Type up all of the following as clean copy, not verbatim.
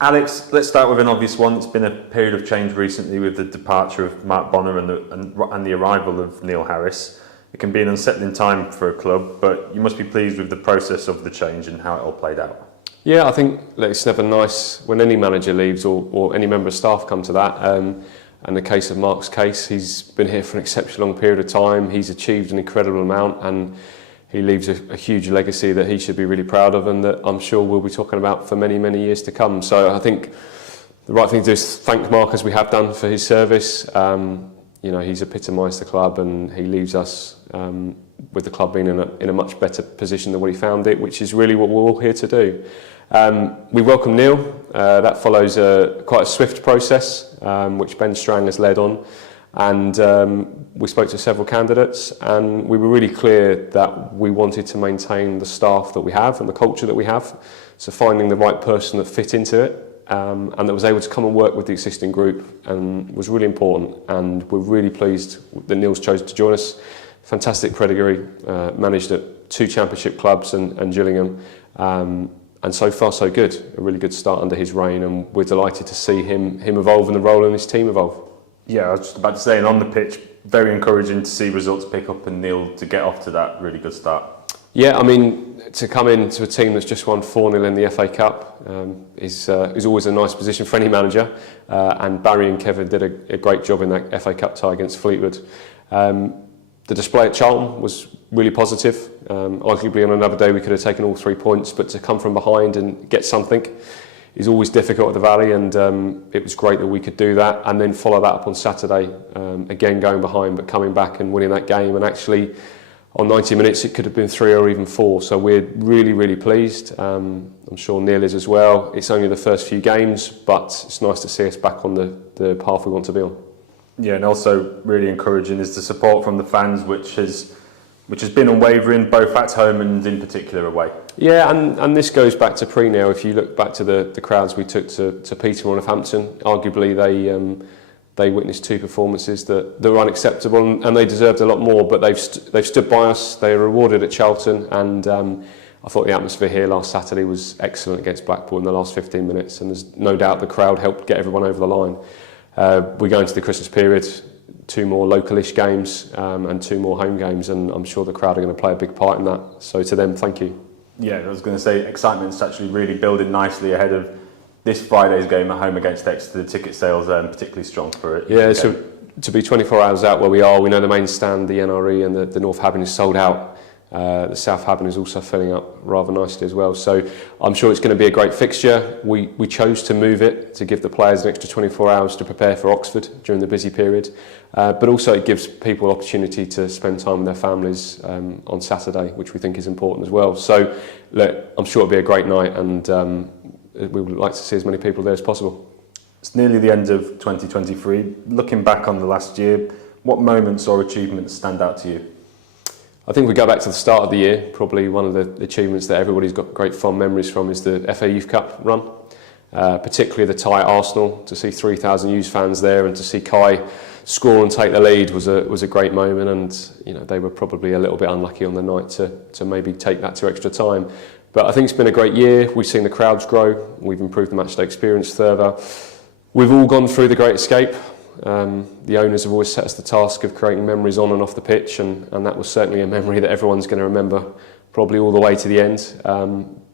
Alex, let's start with an obvious one. It's been a period of change recently with the departure of Mark Bonner and the arrival of Neil Harris. It can be an unsettling time for a club, but you must be pleased with the process of the change and how it all played out. Yeah, I think it's never nice when any manager leaves or any member of staff come to that. And the case of Mark's case, he's been here for an exceptionally long period of time. He's achieved an incredible amount and he leaves a huge legacy that he should be really proud of and that I'm sure we'll be talking about for many, many years to come. So I think the right thing to do is thank Mark as we have done for his service. You know, he's epitomised the club and he leaves us with the club being in a much better position than when he found it, which is really what we're all here to do. We welcome Neil. That follows quite a swift process, which Ben Strang has led on. And we spoke to several candidates and we were really clear that we wanted to maintain the staff that we have and the culture that we have. So finding the right person that fit into it and that was able to come and work with the existing group was really important. And we're really pleased that Neil's chosen to join us. Fantastic pedigree, managed at 2 championship clubs and Gillingham. And so far so good, a really good start under his reign and we're delighted to see him evolve and the role and his team evolve. Yeah, I was just about to say, and on the pitch, very encouraging to see results pick up and Neil to get off to that really good start. Yeah, I mean, to come into a team that's just won 4-0 in the FA Cup is always a nice position for any manager. And Barry and Kevin did a great job in that FA Cup tie against Fleetwood. The display at Charlton was really positive. Arguably on another day we could have taken all 3 points, but to come from behind and get something is always difficult at the Valley, and it was great that we could do that and then follow that up on Saturday, again going behind but coming back and winning that game. And actually on 90 minutes it could have been 3 or even 4, so we're really, really pleased. I'm sure Neil is as well. It's only the first few games, but it's nice to see us back on the path we want to be on. Yeah, and also really encouraging is the support from the fans, which has been unwavering, both at home and in particular away. Yeah, and this goes back to pre-now. If you look back to the crowds we took to Peterborough and Hampton, arguably they witnessed 2 performances that were unacceptable and they deserved a lot more, but they've stood by us. They were rewarded at Charlton, and I thought the atmosphere here last Saturday was excellent against Blackpool in the last 15 minutes, and there's no doubt the crowd helped get everyone over the line. We go into the Christmas period, 2 more localish games and 2 more home games, and I'm sure the crowd are going to play a big part in that. So to them, thank you. Yeah, I was going to say excitement's actually really building nicely ahead of this Friday's game at home against Exeter. The ticket sales are particularly strong for it. Yeah, so to be 24 hours out where we are, we know the main stand, the NRE and the North Haven is sold out. The South Haven is also filling up rather nicely as well. So I'm sure it's going to be a great fixture. We chose to move it to give the players an extra 24 hours to prepare for Oxford during the busy period. But also it gives people opportunity to spend time with their families on Saturday, which we think is important as well. So look, I'm sure it'll be a great night, and we would like to see as many people there as possible. It's nearly the end of 2023. Looking back on the last year, what moments or achievements stand out to you? I think we go back to the start of the year, probably one of the achievements that everybody's got great fond memories from is the FA Youth Cup run, particularly the tie at Arsenal. To see 3,000 youth fans there and to see Kai score and take the lead was a great moment, and you know they were probably a little bit unlucky on the night to maybe take that to extra time. But I think it's been a great year. We've seen the crowds grow, we've improved the matchday experience further. We've all gone through the Great Escape. The owners have always set us the task of creating memories on and off the pitch, and that was certainly a memory that everyone's going to remember probably all the way to the end.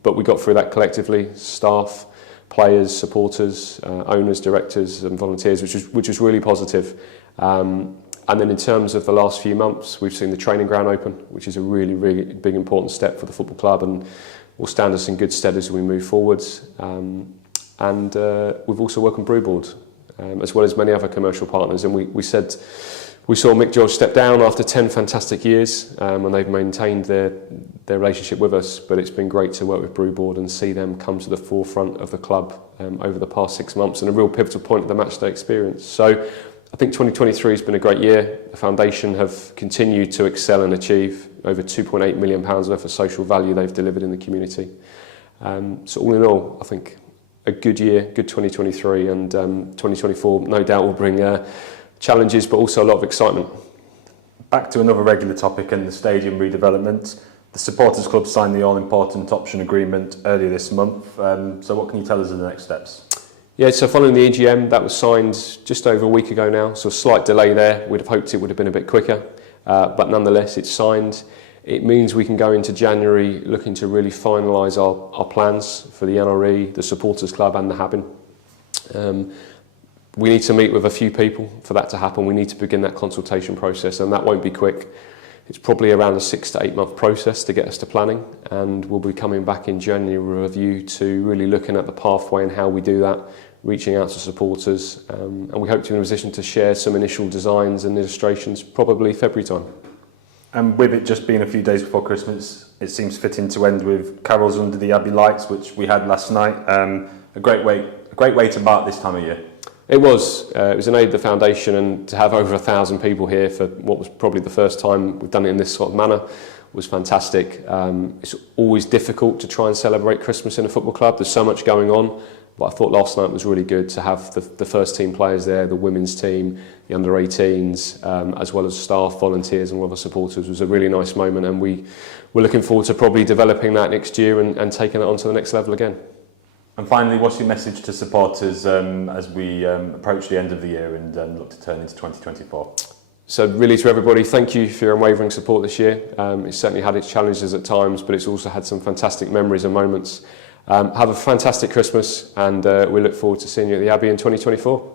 But we got through that collectively, staff, players, supporters, owners, directors and volunteers, which was really positive. And then in terms of the last few months, we've seen the training ground open, which is a really, really big important step for the football club and will stand us in good stead as we move forwards. And we've also welcomed Brewboard, as well as many other commercial partners, and we said we saw Mick George step down after 10 fantastic years, and they've maintained their relationship with us, but it's been great to work with Brewboard and see them come to the forefront of the club over the past 6 months and a real pivotal point of the matchday experience. So I think 2023 has been a great year. The foundation have continued to excel and achieve over £2.8 million worth of social value they've delivered in the community. So all in all, I think a good year, good 2023, and 2024 no doubt will bring challenges but also a lot of excitement. Back to another regular topic and the stadium redevelopment. The Supporters Club signed the all-important option agreement earlier this month, so what can you tell us of the next steps? Yeah, so following the EGM, that was signed just over a week ago now, so a slight delay there. We'd have hoped it would have been a bit quicker, but nonetheless it's signed. It means we can go into January looking to really finalise our plans for the NRE, the Supporters Club and the Habbin. We need to meet with a few people for that to happen. We need to begin that consultation process, and that won't be quick. It's probably around a 6 to 8 month process to get us to planning, and we'll be coming back in January with a view to really looking at the pathway and how we do that, reaching out to supporters, and we hope to be in a position to share some initial designs and illustrations probably February time. And with it just being a few days before Christmas, it seems fitting to end with carols under the ABY Lights, which we had last night. A great way to mark this time of year. It was in aid of the foundation, and to have over 1,000 people here for what was probably the first time we've done it in this sort of manner was fantastic. It's always difficult to try and celebrate Christmas in a football club. There's so much going on, but I thought last night was really good to have the first team players there, the women's team, the under 18s, as well as staff, volunteers and other supporters. It was a really nice moment, and we're looking forward to probably developing that next year and taking it on to the next level again. And finally, what's your message to supporters as we approach the end of the year and look to turn into 2024? So really to everybody, thank you for your unwavering support this year. It's certainly had its challenges at times, but it's also had some fantastic memories and moments. Have a fantastic Christmas, and we look forward to seeing you at the Abbey in 2024.